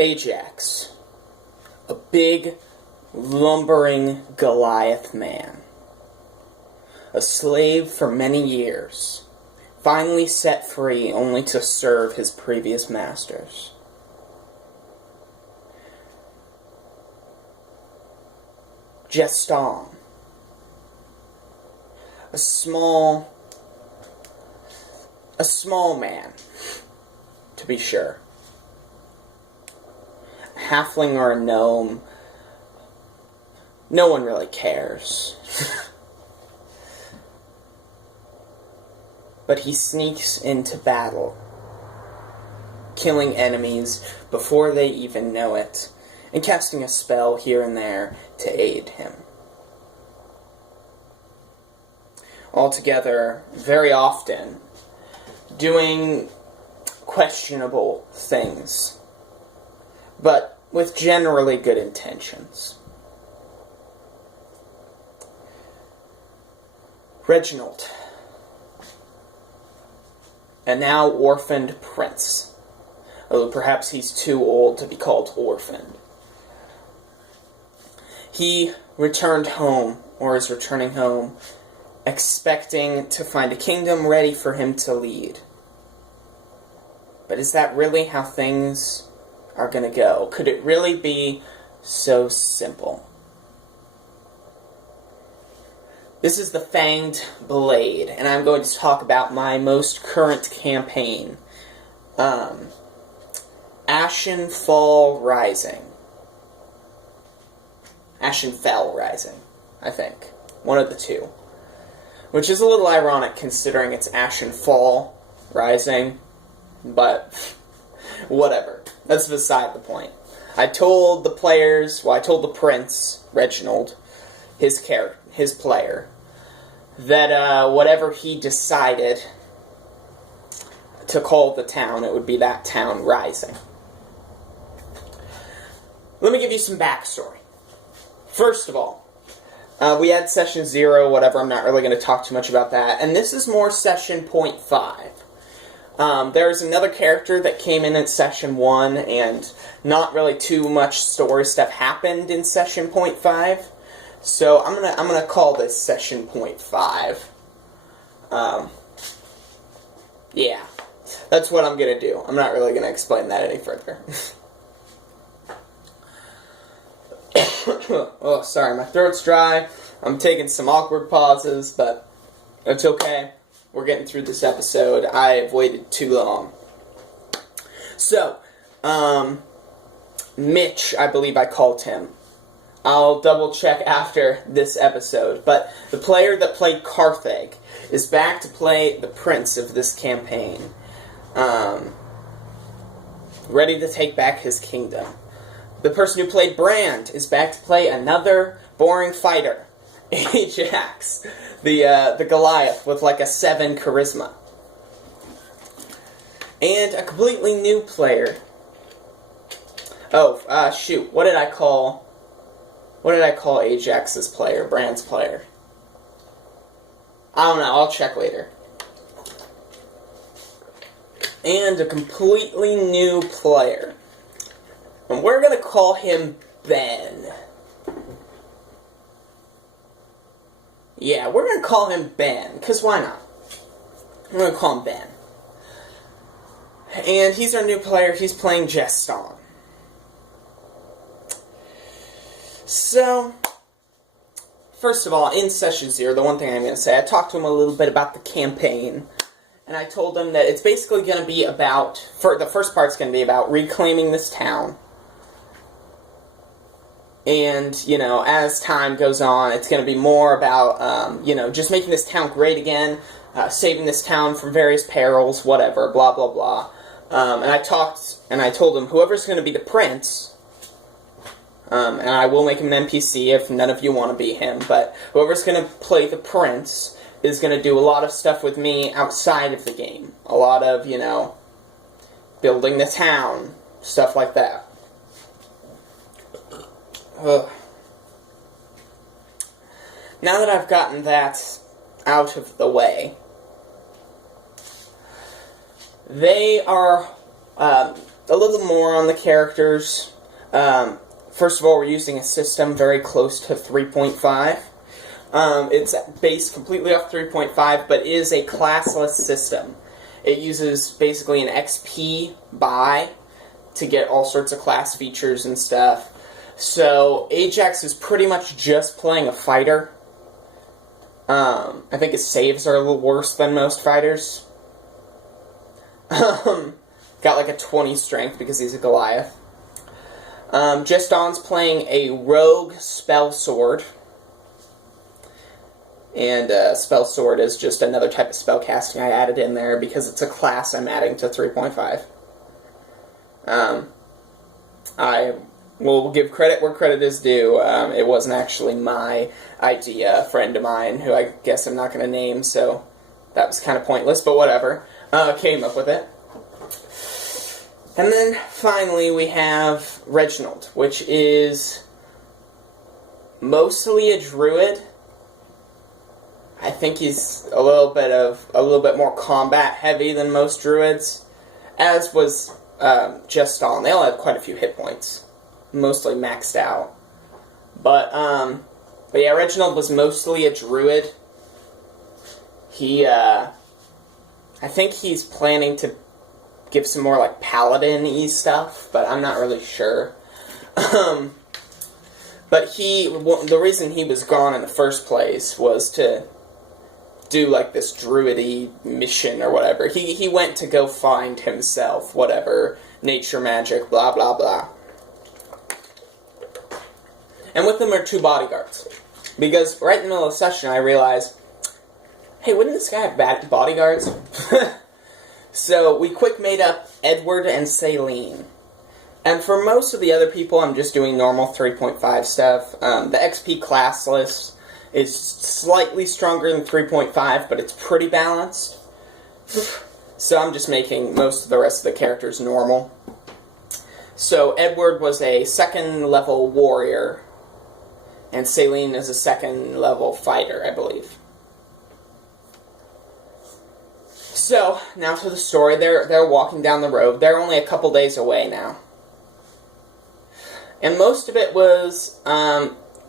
Ajax, a big, lumbering Goliath man, a slave for many years, finally set free only to serve his previous masters. Geston, a small man, to be sure. A halfling or a gnome, no one really cares. But he sneaks into battle, killing enemies before they even know it, and casting a spell here and there to aid him. Altogether, very often, doing questionable things, but with generally good intentions. Reginald, a now orphaned prince, although perhaps he's too old to be called orphaned. He returned home, or is returning home, expecting to find a kingdom ready for him to lead. But is that really how things are going to go? Could it really be so simple? This is the Fanged Blade, and I'm going to talk about my most current campaign, Ashenfall Rising. Ashenfell Rising, I think. One of the two. Which is a little ironic considering it's Ashenfall Rising, but whatever. That's beside the point. I told the players, I told the prince, Reginald, his player, that whatever he decided to call the town, it would be that town rising. Let me give you some backstory. First of all, we had session 0, whatever, I'm not really going to talk too much about that, and this is more session 0.5. There's another character that came in at session 1, and not really too much story stuff happened in session 0.5, so I'm gonna call this session 0.5. Yeah, that's what I'm gonna do. I'm not really gonna explain that any further. Oh, sorry, my throat's dry. I'm taking some awkward pauses, but it's okay. We're getting through this episode. I have waited too long. So, Mitch, I believe I called him. I'll double check after this episode. But the player that played Carthage is back to play the prince of this campaign. Ready to take back his kingdom. The person who played Brand is back to play another boring fighter, Ajax, the Goliath with like a 7 charisma. And a completely new player. Oh, shoot, what did I call Ajax's player, Brand's player? I don't know, I'll check later. And a completely new player. And we're going to call him Ben. Yeah, we're going to call him Ben, because why not? We're going to call him Ben. And he's our new player. He's playing Geston. So, first of all, in session 0, the one thing I'm going to say, I talked to him a little bit about the campaign. And I told him that it's basically going to be about, the first part's going to be about reclaiming this town. And, you know, as time goes on, it's going to be more about, you know, just making this town great again, saving this town from various perils, whatever, blah, blah, blah. And I told him, whoever's going to be the prince, and I will make him an NPC if none of you want to be him, but whoever's going to play the prince is going to do a lot of stuff with me outside of the game. A lot of, you know, building the town, stuff like that. Ugh. Now that I've gotten that out of the way, they are, a little more on the characters. First of all, we're using a system very close to 3.5. It's based completely off 3.5, but is a classless system. It uses basically an XP buy to get all sorts of class features and stuff. So Ajax is pretty much just playing a fighter. I think his saves are a little worse than most fighters. Got like a 20 strength because he's a Goliath. Jeston's playing a rogue spell sword. And spell sword is just another type of spell casting I added in there because it's a class I'm adding to 3.5. I will give credit where credit is due. It wasn't actually my idea. A friend of mine, who I guess I'm not going to name, so that was kind of pointless, but whatever, came up with it. And then finally we have Reginald, which is mostly a druid. I think he's a little bit more combat heavy than most druids, as was Jeston. They all had quite a few hit points, mostly maxed out. But yeah, Reginald was mostly a druid. I think he's planning to give some more like paladin-y stuff, but I'm not really sure. But the reason he was gone in the first place was to do like this druid-y mission or whatever. He went to go find himself, whatever, nature magic, blah blah blah. And with them are 2 bodyguards. Because right in the middle of the session I realized, hey, wouldn't this guy have bad bodyguards? So we quick made up Edward and Celine. And for most of the other people, I'm just doing normal 3.5 stuff. The XP classless is slightly stronger than 3.5, but it's pretty balanced. So I'm just making most of the rest of the characters normal. So Edward was a 2nd level warrior, and Celine is a 2nd level fighter, I believe. So, now to the story. They're walking down the road. They're only a couple days away now. And most of it was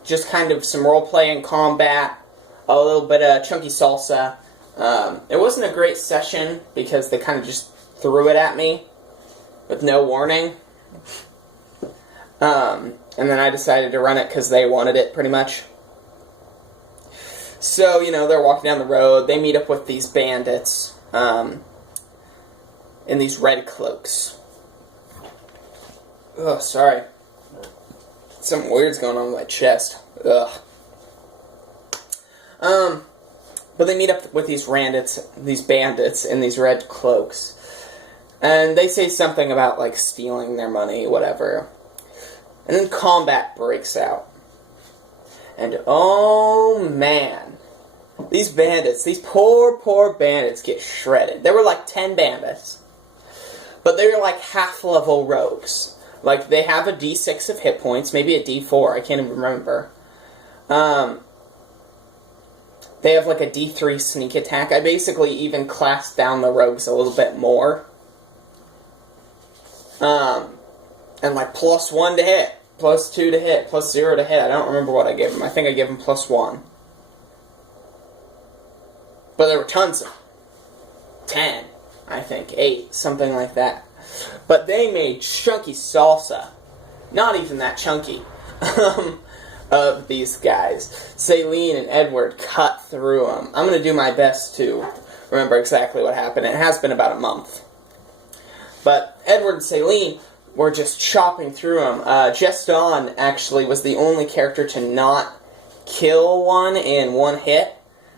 just kind of some roleplay and combat, a little bit of chunky salsa. It wasn't a great session because they kind of just threw it at me with no warning. And then I decided to run it because they wanted it, pretty much. So, you know, they're walking down the road. They meet up with these bandits in these red cloaks. Oh, sorry. Something weird's going on with my chest. Ugh. But they meet up with these bandits in these red cloaks. And they say something about, like, stealing their money, whatever. And then combat breaks out. And, oh, man. These bandits, these poor bandits get shredded. There were, like, 10 bandits. But they were, like, half-level rogues. Like, they have a D6 of hit points, maybe a D4, I can't even remember. They have, like, a D3 sneak attack. I basically even classed down the rogues a little bit more. And, like, +1 to hit, +2 to hit, +0 to hit. I don't remember what I gave them. I think I gave them +1. But there were tons of them. 10, I think, 8, something like that. But they made chunky salsa. Not even that chunky. Of these guys. Celine and Edward cut through them. I'm going to do my best to remember exactly what happened. It has been about a month. But Edward and Celine were just chopping through them. Jeston actually was the only character to not kill one in one hit.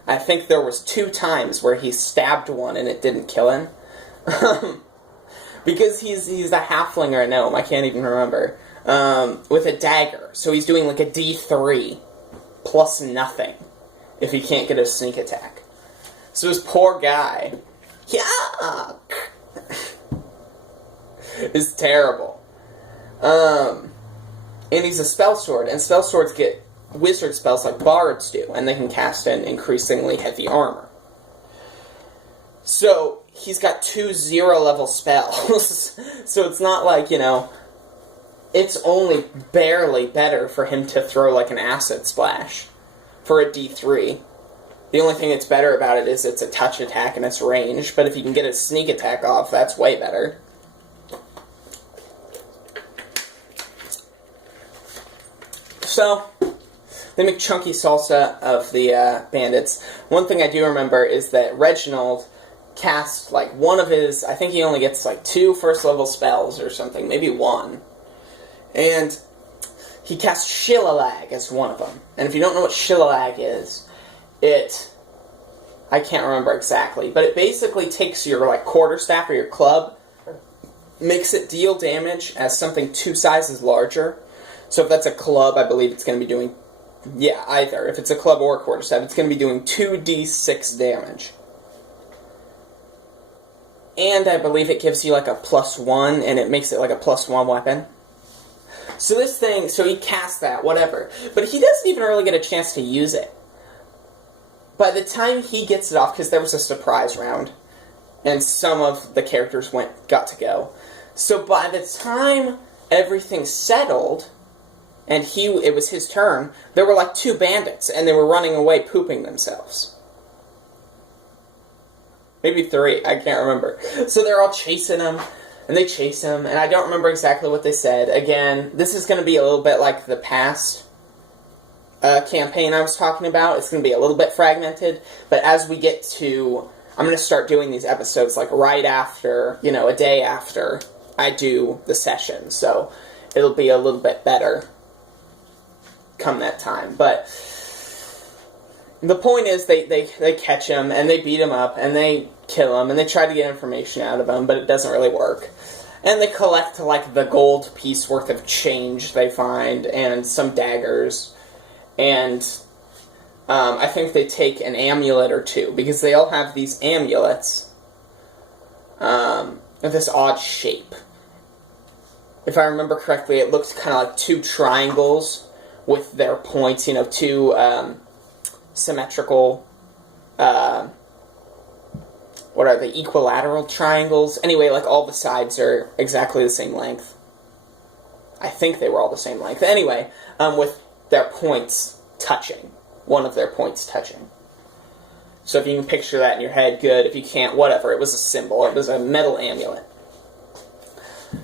I think there was 2 times where he stabbed one and it didn't kill him. Because he's a halfling or a gnome, I can't even remember. With a dagger. So he's doing like a D3 plus nothing if he can't get a sneak attack. So this poor guy, yuck! It's terrible. And he's a spell sword, and spell swords get wizard spells like bards do, and they can cast in increasingly heavy armor. So he's got 2 0-level spells. So it's not like, it's only barely better for him to throw like an acid splash for a D3. The only thing that's better about it is it's a touch attack and it's range, but if you can get a sneak attack off, that's way better. So, they make chunky salsa of the bandits. One thing I do remember is that Reginald cast, like, one of his, I think he only gets, like, 2 first-level spells or something, maybe 1. And he cast Shillilag as one of them. And if you don't know what Shillilag is, I can't remember exactly, but it basically takes your, like, quarterstaff or your club, makes it deal damage as something 2 sizes larger. So if that's a club, I believe it's going to be doing, either. If it's a club or a quarterstaff, it's going to be doing 2d6 damage. And I believe it gives you like a +1, and it makes it like a +1 weapon. So this thing, so he casts that, whatever. But he doesn't even really get a chance to use it. By the time he gets it off, because there was a surprise round, and some of the characters got to go. So by the time everything settled, and it was his turn, there were like 2 bandits, and they were running away pooping themselves. Maybe 3, I can't remember. So they're all chasing him, and they chase him, and I don't remember exactly what they said. Again, this is going to be a little bit like the past campaign I was talking about. It's going to be a little bit fragmented, but as we get to... I'm going to start doing these episodes like right after, a day after I do the session, so it'll be a little bit better come that time. But the point is they catch him, and they beat him up, and they kill him, and they try to get information out of him, but it doesn't really work. And they collect, like, the gold piece worth of change they find, and some daggers, and I think they take an amulet or 2, because they all have these amulets of this odd shape. If I remember correctly, it looks kind of like 2 triangles with their points, 2 symmetrical, what are they, equilateral triangles? Anyway, like, all the sides are exactly the same length. I think they were all the same length. Anyway, with their points touching. One of their points touching. So if you can picture that in your head, good. If you can't, whatever. It was a symbol. It was a metal amulet.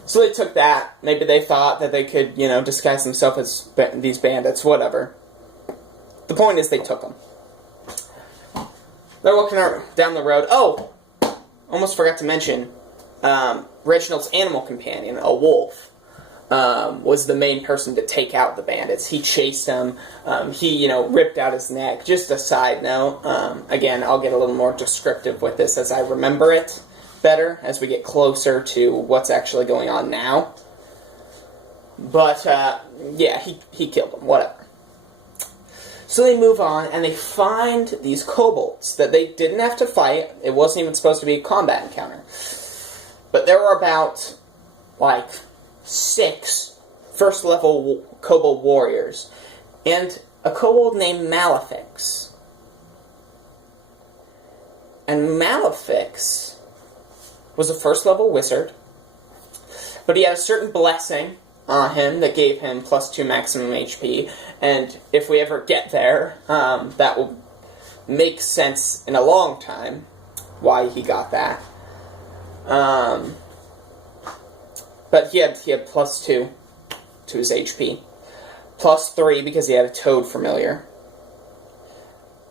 So they took that. Maybe they thought that they could, disguise themselves as these bandits, whatever. The point is they took them. They're walking down the road. Oh! Almost forgot to mention, Reginald's animal companion, a wolf, was the main person to take out the bandits. He chased them. He, ripped out his neck. Just a side note. Again, I'll get a little more descriptive with this as I remember it better, as we get closer to what's actually going on now. But, he killed them. Whatever. So they move on, and they find these kobolds that they didn't have to fight. It wasn't even supposed to be a combat encounter. But there were about, 6 first-level kobold warriors, and a kobold named Malefic's. And Malefic's was a first-level wizard, but he had a certain blessing on him that gave him +2 maximum HP, and if we ever get there, that will make sense in a long time why he got that. But he had +2 to his HP, +3 because he had a toad familiar.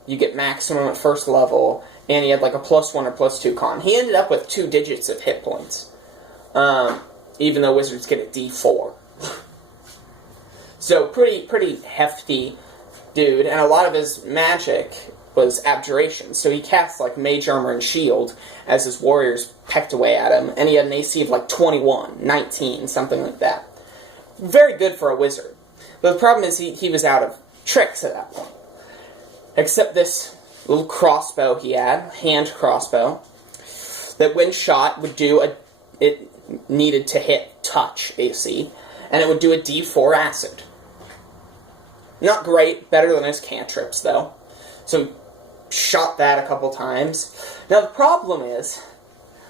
You get maximum at first level, and he had like a +1 or +2 con. He ended up with 2 digits of hit points, even though wizards get a D4. So pretty hefty dude, and a lot of his magic was abjuration. So he cast like mage armor and shield as his warriors pecked away at him, and he had an AC of like 21, 19, something like that. Very good for a wizard. But the problem is he was out of tricks at that point. Except this little crossbow he had, hand crossbow, that when shot would do it needed to hit touch AC, and it would do a D4 acid. Not great, better than his cantrips, though. So, shot that a couple times. Now, the problem is,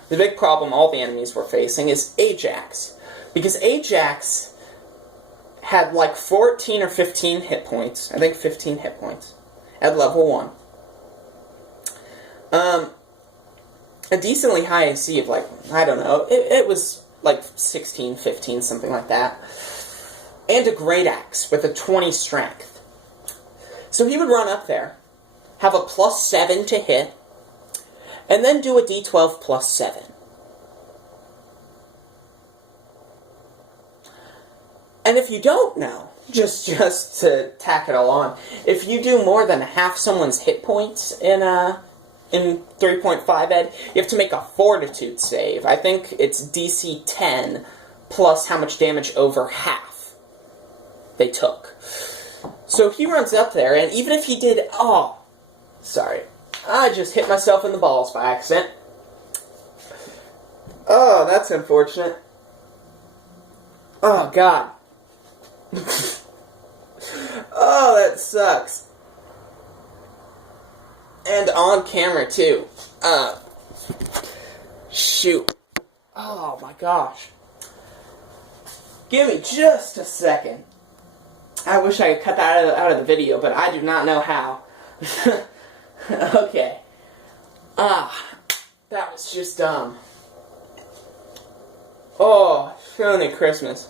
the big problem all the enemies were facing is Ajax. Because Ajax had like 14 or 15 hit points. I think 15 hit points at level 1. A decently high AC of like, I don't know, it was like 16, 15, something like that. And a great axe with a 20 strength. So he would run up there, have a +7 to hit, and then do a d12 +7. And if you don't know, just to tack it all on, if you do more than half someone's hit points in 3.5 ed, you have to make a fortitude save. I think it's DC 10 plus how much damage over half they took. So he runs up there, and even if he did... Oh, sorry. I just hit myself in the balls by accident. Oh, that's unfortunate. Oh, God. Oh, that sucks. And on camera, too. Shoot. Oh, my gosh. Give me just a second. I wish I could cut that out of the video, but I do not know how. Okay. That was just dumb. Oh, Shoney Christmas.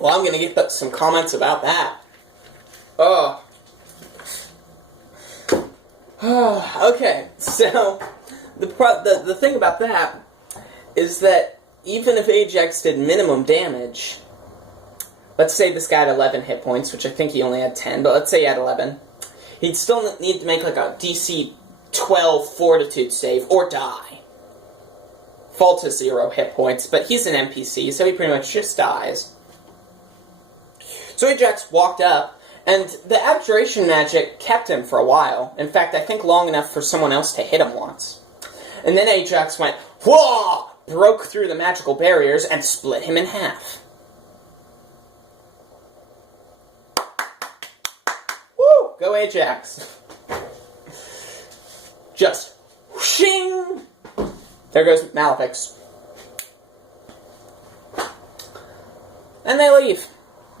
Well, I'm going to get some comments about that. Okay, so the thing about that is that even if Ajax did minimum damage, let's say this guy had 11 hit points, which I think he only had 10, but let's say he had 11, he'd still need to make like a DC 12 fortitude save or die. Fall to 0 hit points, but he's an NPC, so he pretty much just dies. So Ajax walked up, and the abjuration magic kept him for a while. In fact, I think long enough for someone else to hit him once. And then Ajax went, whoa! Broke through the magical barriers and split him in half. Woo! Go Ajax. Just whooshing! There goes Malefic's. And they leave.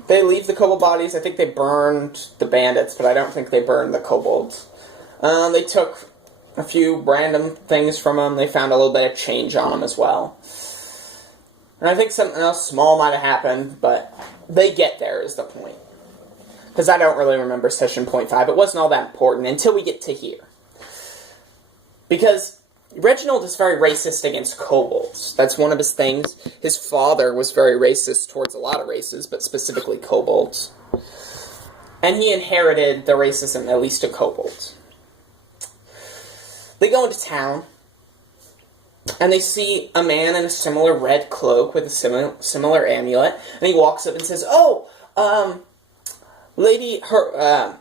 They leave the kobold bodies. I think they burned the bandits, but I don't think they burned the kobolds. They took a few random things from them. They found a little bit of change on them as well. And I think something else small might have happened, but they get there is the point. Because I don't really remember session point 5. It wasn't all that important until we get to here. Because Reginald is very racist against kobolds. That's one of his things. His father was very racist towards a lot of races, but specifically kobolds. And he inherited the racism, at least to kobolds. They go into town, and they see a man in a similar red cloak with a similar amulet, and he walks up and says, "Oh, Lady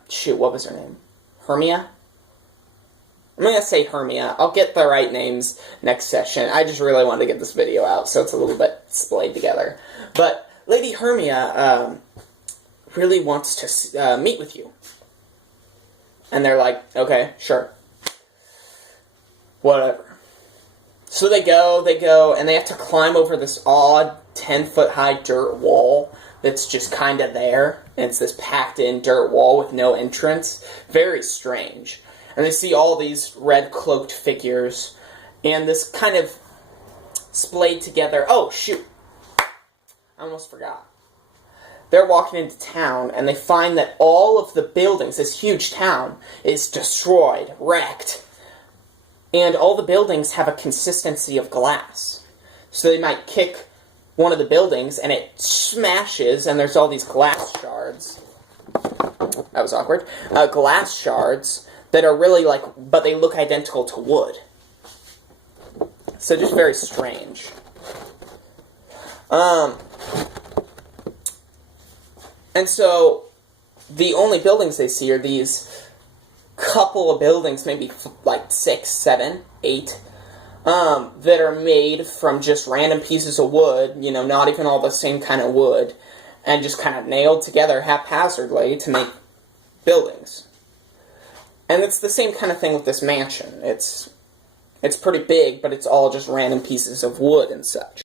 shoot, what was her name? Hermia? I'm going to say Hermia. I'll get the right names next session. I just really wanted to get this video out, so it's a little bit splayed together. But Lady Hermia really wants to meet with you." And they're like, "Okay, sure. Whatever." So they go, and they have to climb over this odd 10-foot-high dirt wall that's just kind of there. And it's this packed-in dirt wall with no entrance. Very strange. And they see all these red-cloaked figures, and this kind of splayed together... Oh, shoot. I almost forgot. They're walking into town, and they find that all of the buildings, this huge town, is destroyed, wrecked. And all the buildings have a consistency of glass. So they might kick one of the buildings, and it smashes, and there's all these glass shards. That was awkward. Glass shards that are really like, but they look identical to wood. So just very strange. And so the only buildings they see are these couple of buildings, maybe like 6, 7, 8, that are made from just random pieces of wood, you know, not even all the same kind of wood, and just kind of nailed together haphazardly to make buildings. And it's the same kind of thing with this mansion. It's pretty big, but it's all just random pieces of wood and such.